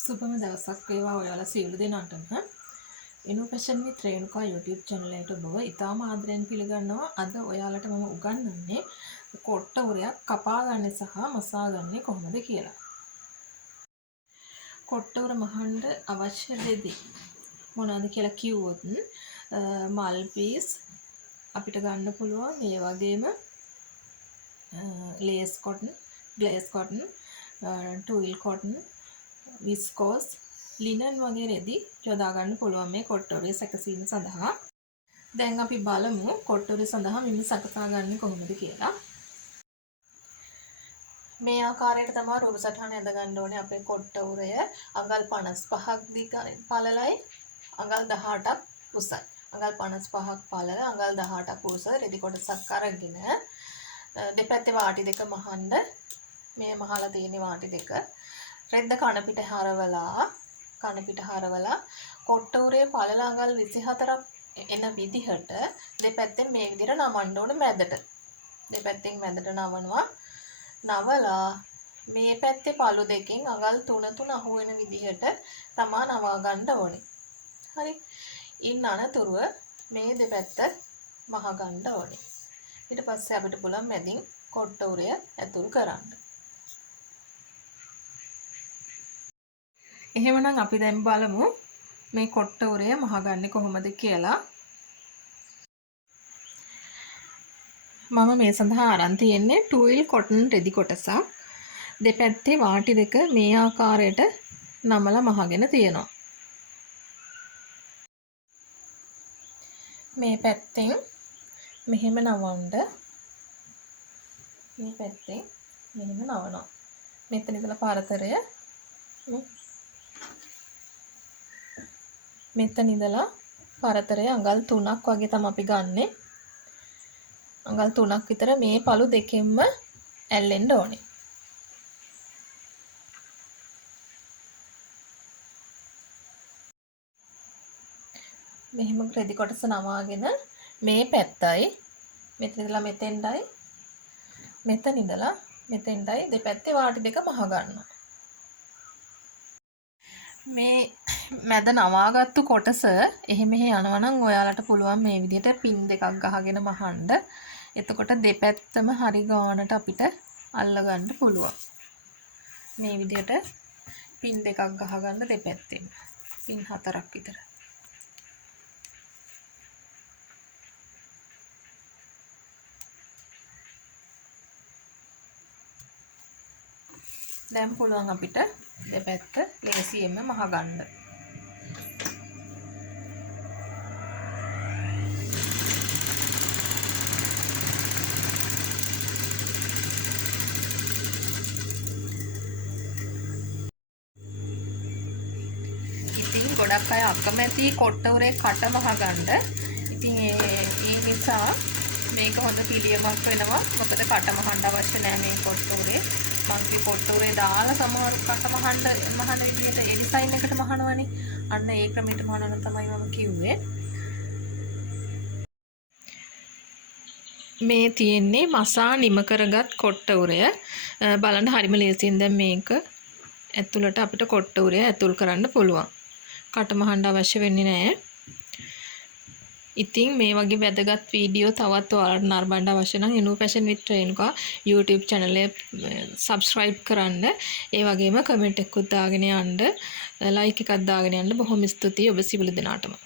සුබම දවසක් වේවා ඔයාලා සියලු දෙනාටම. ඉනෝවේෂන් විත් රේණුකා YouTube channel එකට ඔබව ඉතාම ආදරෙන් පිළිගන්නවා. අද ඔයාලට මම උගන්වන්නේ කොට්ට උරයක් කපා ගන්න සහ මසා ගන්න කොහොමද කියලා. කොට්ට උර මහන්න අවශ්‍ය දෙදි මොනවද කියලා කිව්වොත් මල් පීස් අපිට ගන්න පුළුවන්. මේ වගේම ලේස් කොටන්, ග්ලේස් කොටන්, ටුයිල් කොටන්, විස්කෝස්, ලිනන් වගේ රෙදි යොදා ගන්න පුළුවන් මේ කොට්ටෝරේ සැකසීම සඳහා. දැන් අපි බලමු කොට්ටෝරේ සඳහා මිමි සකසා ගන්න කොහොමද කියලා. මේ ආකාරයට තමයි රූප සටහන ඇඳ ගන්න ඕනේ අපේ කොට්ටෝරය. අඟල් 55ක් දිග පළලයි, අඟල් 18ක් උසයි. අඟල් 55ක් පළල, අඟල් 18ක් උස රෙදි කොටසක් අරගෙන දෙපැත්තේ වාටි දෙක මහන්න. මේ මහලා තියෙන වාටි දෙක රෙද්ද කන පිට හරවලා කොට්ටෝරේ පළල අඟල් 24ක් එන විදිහට දෙපැත්තෙන් මේ විදිහට නමන්න ඕනේ මැදට. දෙපැත්තෙන් මැදට නවනවා. නවලා මේ පැත්තේ පළු දෙකෙන් අඟල් 3 අහු වෙන විදිහට තමා නවා ගන්න ඕනේ. හරි. ඉන්න අනතුරුව මේ දෙපැත්ත මහ ගන්න ඕනේ. ඊට පස්සේ අපිට පුළුවන් මැදින් කොට්ටෝරය ඇතුල් කරන්න. එහෙමනම් අපි දැන් බලමු මේ කොට්ටෝරය මහගන්නේ කොහොමද කියලා. මම මේ සඳහා අරන් තියෙන්නේ ටුයිල් කොටන් රෙදි කොටසක්. දෙපැත්තේ වාටි දෙක මේ ආකාරයට නමලා මහගෙන තියෙනවා. මේ පැත්තෙන් මෙහෙම නවන්න. මේ පැත්තෙන් මෙහෙම නවනවා. මෙතන ඉඳලා පරතරය මෙතන ඉඳලා පරතරය අඟල් 3ක් වගේ තමයි අපි ගන්නෙ. අඟල් 3ක් විතර මේ පළු දෙකෙන්ම ඇල්ලෙන්න ඕනේ. මෙහෙම රෙදි කොටස නවාගෙන මේ පැත්තයි මෙතන ඉඳලා මෙතෙන්ටයි දෙපැත්තේ වාටි දෙක මහ ගන්නවා. මේ මැද නවාගත්තු කොටස එහෙම යනවා නම් ඔයාලට පුළුවන් මේ විදිහට පින් දෙකක් ගහගෙන මහන්න. එතකොට දෙපැත්තම හරි ගානට අපිට අල්ල ගන්න පුළුවන්. මේ විදිහට පින් දෙකක් ගහගන්න දෙපැත්තෙන්. පින් 4ක් විතර. දැන් පුළුවන් අපිට දෙපැත්ත ලේසියෙන්ම මහ ගන්න. ඉතින් ගොඩක් අය අකමැති කොට්ටෝරේ කට මහ ගන්න. ඉතින් ඒ නිසා මේක හොඳ පිළියමක් වෙනවා. මොකද කට මහන්න අවශ්‍ය නැහැ මේ කොට්ටෝරේ. මං කොට්ටෝරේ දාලා සමහර කට මහන විදිහට ඒ ඩිසයින් එකට මහනවනේ. අන්න ඒ ක්‍රමයට මහනන තමයි මම කිව්වේ. මේ තියෙන්නේ මසා නිම කරගත් කොට්ටෝරය. බලන්න හරිම ලේසියෙන් දැන් මේක ඇතුළට අපිට කොට්ටෝරය ඇතුල් කරන්න පුළුවන්. කට මහන්න අවශ්‍ය වෙන්නේ නැහැ. ඉතින් මේ වගේ වැදගත් වීඩියෝ තවත් ඔයාලට නරඹන්න අවශ්‍ය නම් ඉනෝවේෂන් විත් රේණුකා YouTube channel එක subscribe කරන්න. ඒ වගේම කමෙන්ට් එකකුත් දාගෙන යන්න, like එකක් දාගෙන යන්න. බොහොම ස්තුතියි ඔබ සියලු දෙනාටම.